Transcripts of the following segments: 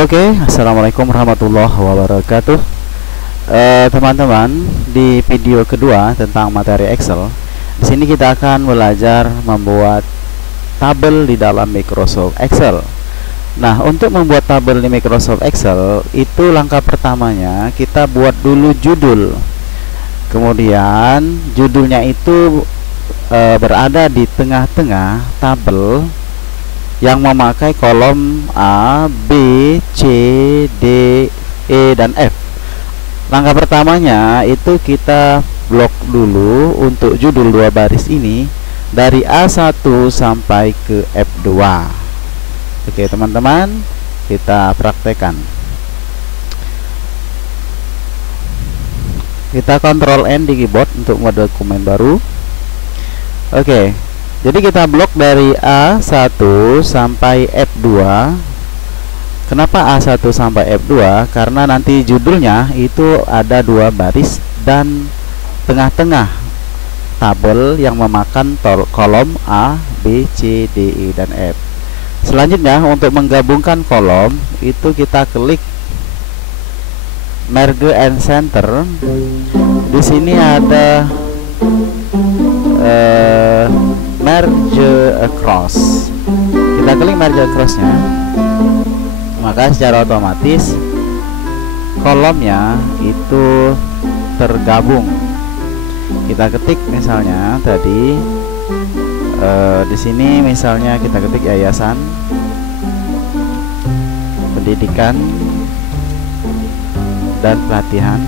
Oke, assalamualaikum warahmatullahi wabarakatuh. Teman-teman, di video kedua tentang materi Excel, di sini kita akan belajar membuat tabel di dalam Microsoft Excel. Nah, untuk membuat tabel di Microsoft Excel, itu langkah pertamanya kita buat dulu judul. Kemudian judulnya itu berada di tengah-tengah tabel yang memakai kolom A, B, C, D, E, dan F. Langkah pertamanya itu kita blok dulu untuk judul dua baris ini dari A1 sampai ke F2. Oke teman-teman, kita praktekkan. Kita Ctrl N di keyboard untuk membuat dokumen baru. Oke, jadi kita blok dari A1 sampai F2. Kenapa A1 sampai F2? Karena nanti judulnya itu ada dua baris dan tengah-tengah tabel yang memakan kolom A, B, C, D, E, dan F. Selanjutnya untuk menggabungkan kolom itu kita klik Merge and Center. Di sini ada merge across. Kita klik merge across-nya, maka secara otomatis kolomnya itu tergabung. Kita ketik misalnya tadi di sini misalnya kita ketik yayasan pendidikan dan pelatihan.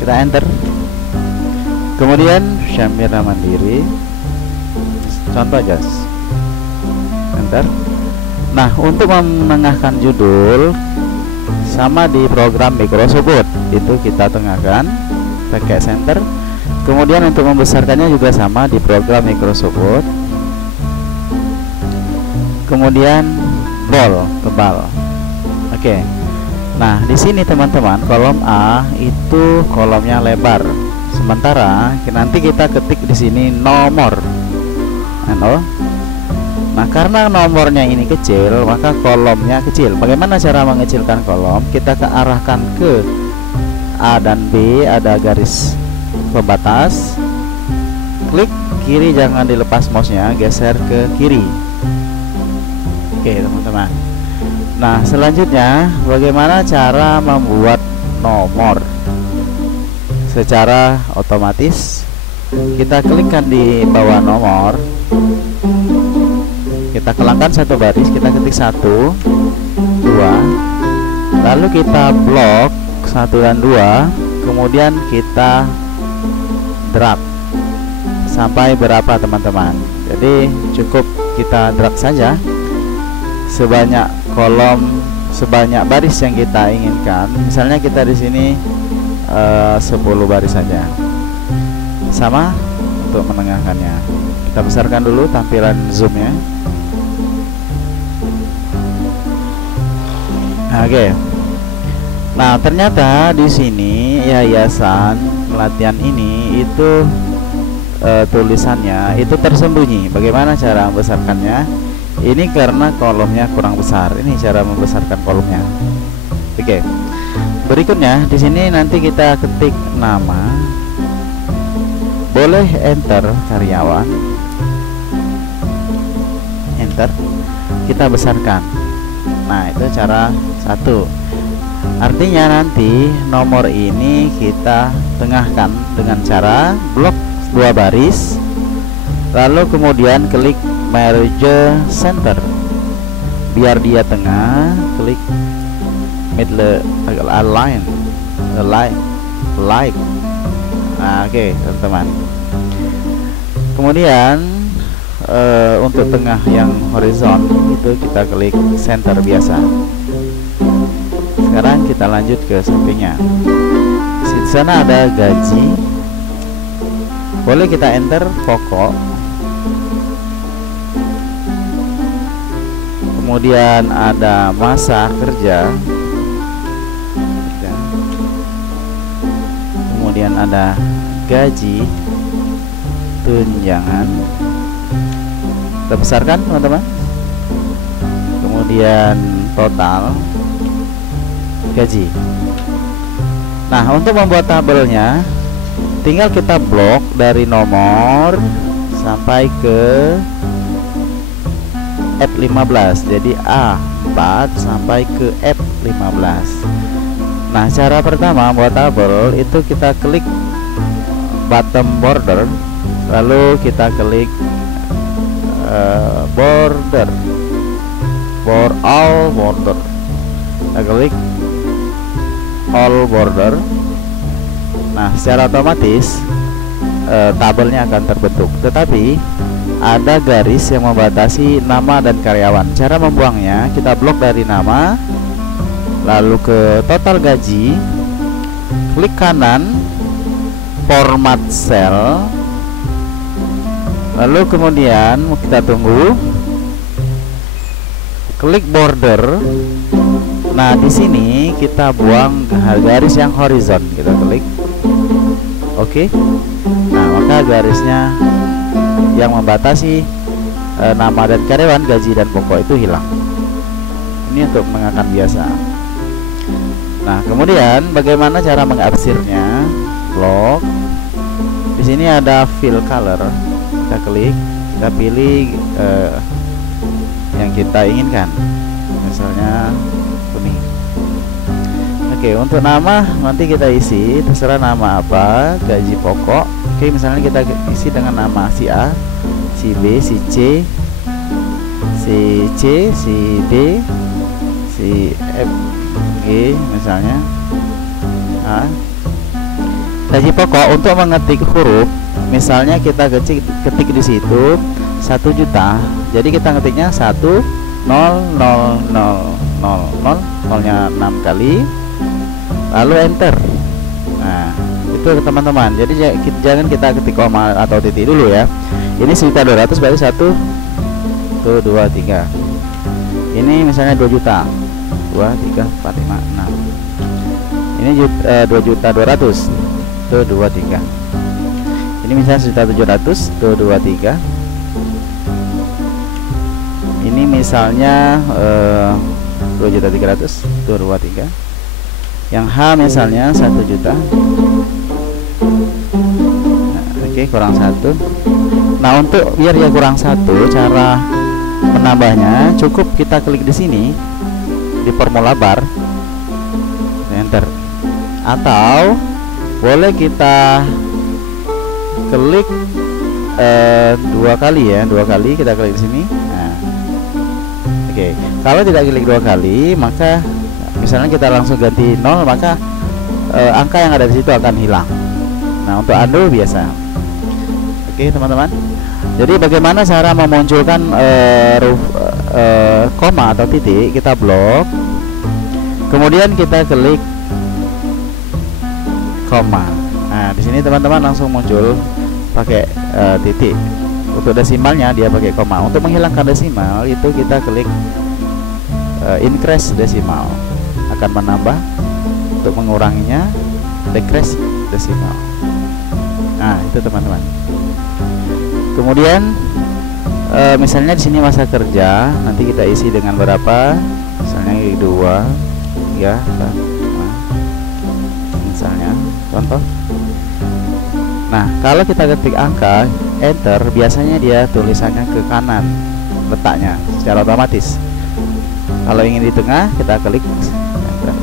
Kita enter. Kemudian Syamira Mandiri, contoh aja, enter. Nah, untuk menengahkan judul sama di program Microsoft Word itu kita tengahkan pakai center. Kemudian untuk membesarkannya juga sama di program Microsoft Word. Kemudian bold, tebal. Oke. Nah, di sini teman-teman, kolom A itu kolomnya lebar. Sementara nanti kita ketik di sini nomor. Nah, karena nomornya ini kecil, maka kolomnya kecil. Bagaimana cara mengecilkan kolom? Kita arahkan ke A dan B, ada garis pembatas. Klik kiri, jangan dilepas mouse-nya, geser ke kiri. Oke, teman-teman. Nah, selanjutnya bagaimana cara membuat nomor secara otomatis? Kita klikkan di bawah nomor, kita kelangkan satu baris, kita ketik 1, 2, lalu kita blok 1 dan 2, kemudian kita drag sampai berapa teman-teman. Jadi cukup kita drag saja sebanyak kolom, sebanyak baris yang kita inginkan. Misalnya kita di sini 10 baris saja. Sama untuk menengahkannya. Kita besarkan dulu tampilan zoomnya. Oke. Nah, ternyata di sini yayasan pelatihan ini itu tulisannya itu tersembunyi. Bagaimana cara membesarkannya? Ini karena kolomnya kurang besar. Ini cara membesarkan kolomnya. Oke. Berikutnya di sini nanti kita ketik nama. Boleh enter karyawan. Enter. Kita besarkan. Nah, itu cara satu. Artinya nanti nomor ini kita tengahkan dengan cara blok dua baris, lalu kemudian klik merge center biar dia tengah, klik middle align. Nah, oke teman-teman. Kemudian untuk tengah yang horizon itu kita klik center biasa. Sekarang kita lanjut ke sampingnya. Di sana ada gaji, boleh kita enter pokok. Kemudian ada masa kerja. Kemudian ada gaji, tunjangan. Kita besarkan teman-teman. Kemudian total gaji. Nah, untuk membuat tabelnya tinggal kita blok dari nomor sampai ke F15. Jadi A4 sampai ke F15. Nah, cara pertama buat tabel itu kita klik bottom border, lalu kita klik border for all border. Kita klik all border. Nah, secara otomatis tabelnya akan terbentuk, tetapi ada garis yang membatasi nama dan karyawan. Cara membuangnya, kita blok dari nama, lalu ke total gaji, klik kanan format cell, lalu kemudian kita tunggu, klik border. Nah, di sini kita buang garis yang horizon, kita klik oke. Nah, maka garisnya yang membatasi nama dan karyawan, gaji dan pokok itu hilang. Ini untuk mengakan biasa. Nah, kemudian bagaimana cara mengarsirnya? Blok. Di sini ada fill color. Kita klik, kita pilih yang kita inginkan. Misalnya kuning. Oke, untuk nama nanti kita isi terserah nama apa, gaji pokok. Oke, misalnya kita isi dengan nama si A, si B, si C, si C, si D, si F, G misalnya. Nah, gaji pokok untuk mengetik huruf, misalnya kita ketik di situ 1 juta. Jadi kita ngetiknya 1 0 0 0 0 0, nolnya 6 kali, lalu enter. Nah, itu teman-teman. Jadi jangan kita ketik koma atau titik dulu ya. Ini 1.200 berarti 1 2 3. Ini misalnya 2 juta. 2 3 4 5 6. Ini 2.200. Tuh 2 3. Ini misalnya 1.700. Tuh 2 3. Ini misalnya 2.300. Tuh 2 3. Yang H misalnya 1 juta. Nah, oke, kurang 1. Nah, untuk biar ya kurang 1, cara menambahnya cukup kita klik di sini di formula bar, enter. Atau boleh kita klik 2 kali ya, 2 kali kita klik di sini. Nah, oke. Kalau tidak klik 2 kali, maka misalnya kita langsung ganti 0, maka angka yang ada di situ akan hilang. Nah, untuk undo biasa. Oke, teman-teman. Jadi bagaimana cara memunculkan koma atau titik? Kita blok, kemudian kita klik koma. Nah, di sini teman-teman langsung muncul pakai titik. Untuk desimalnya dia pakai koma. Untuk menghilangkan desimal itu kita klik increase desimal, akan menambah. Untuk menguranginya decrease desimal. Nah, itu teman-teman. Kemudian misalnya di sini masa kerja nanti kita isi dengan berapa? Misalnya 2 3 4 5. Misalnya contoh. Nah, kalau kita ketik angka enter, biasanya dia tulisannya ke kanan letaknya secara otomatis. Kalau ingin di tengah, kita klik enter.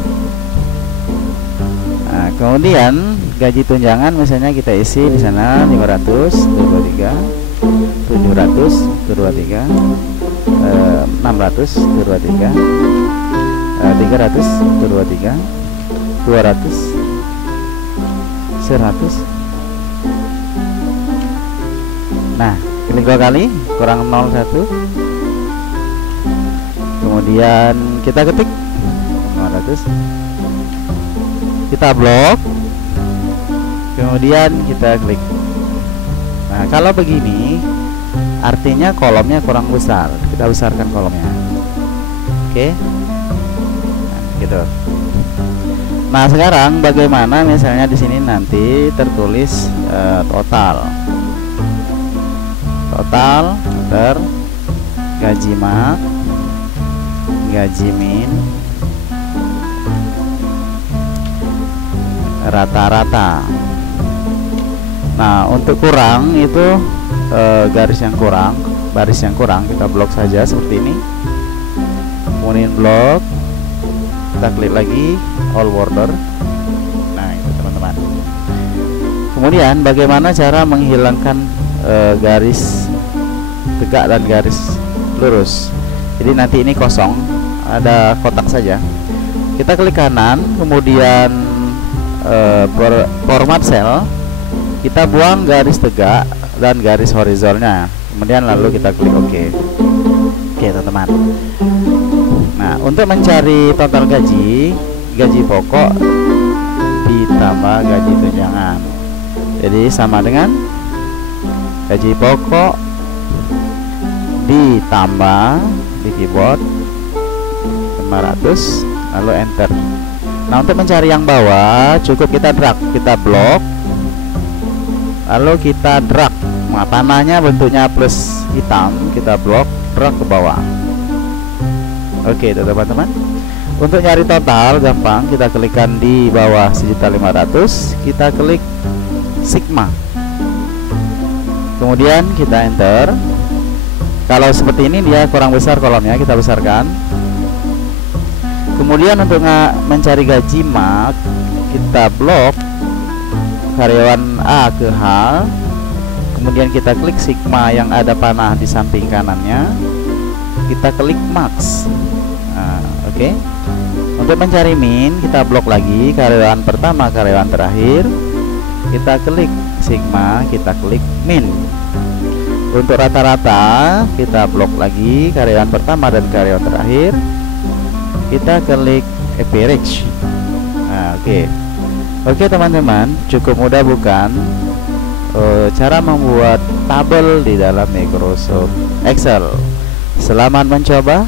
Nah, kemudian gaji tunjangan misalnya kita isi di sana 500 223, 700 223, 600 223, 300 223, 200, 100. Nah, klik 2 kali, kurang 01. Kemudian kita ketik 500. Kita blok. Kemudian kita klik. Nah, kalau begini artinya kolomnya kurang besar. Kita besarkan kolomnya. Oke. Nah, gitu. Nah, sekarang bagaimana misalnya di sini nanti tertulis total. Total gaji mak gaji min, rata-rata. Nah, untuk kurang itu garis yang kurang, baris yang kurang kita blok saja seperti ini. Kemudian blok, kita klik lagi all border. Nah, itu teman-teman. Kemudian bagaimana cara menghilangkan garis tegak dan garis lurus. Jadi nanti ini kosong, ada kotak saja. Kita klik kanan, kemudian format cell, kita buang garis tegak dan garis horizontalnya, kemudian lalu kita klik OK. Oke teman-teman. Nah, untuk mencari total gaji pokok ditambah gaji tunjangan, jadi sama dengan gaji pokok ditambah di keyboard 500, lalu enter. Nah, untuk mencari yang bawah cukup kita drag, kita blok, lalu kita drag. Nah, panahnya bentuknya plus hitam, kita blok, drag ke bawah. Oke itu teman-teman. Untuk nyari total gampang, kita klikkan di bawah 1.500.000, kita klik sigma, kemudian kita enter. Kalau seperti ini dia kurang besar kolomnya, kita besarkan. Kemudian untuk mencari gaji mak, kita blok karyawan A ke H, kemudian kita klik sigma yang ada panah di samping kanannya, kita klik max. Nah, oke. Untuk mencari min, kita blok lagi karyawan pertama, karyawan terakhir, kita klik sigma, kita klik min. Untuk rata-rata kita blok lagi karyawan pertama dan karyawan terakhir, kita klik average. Nah, oke teman-teman, cukup mudah bukan cara membuat tabel di dalam Microsoft Excel. Selamat mencoba.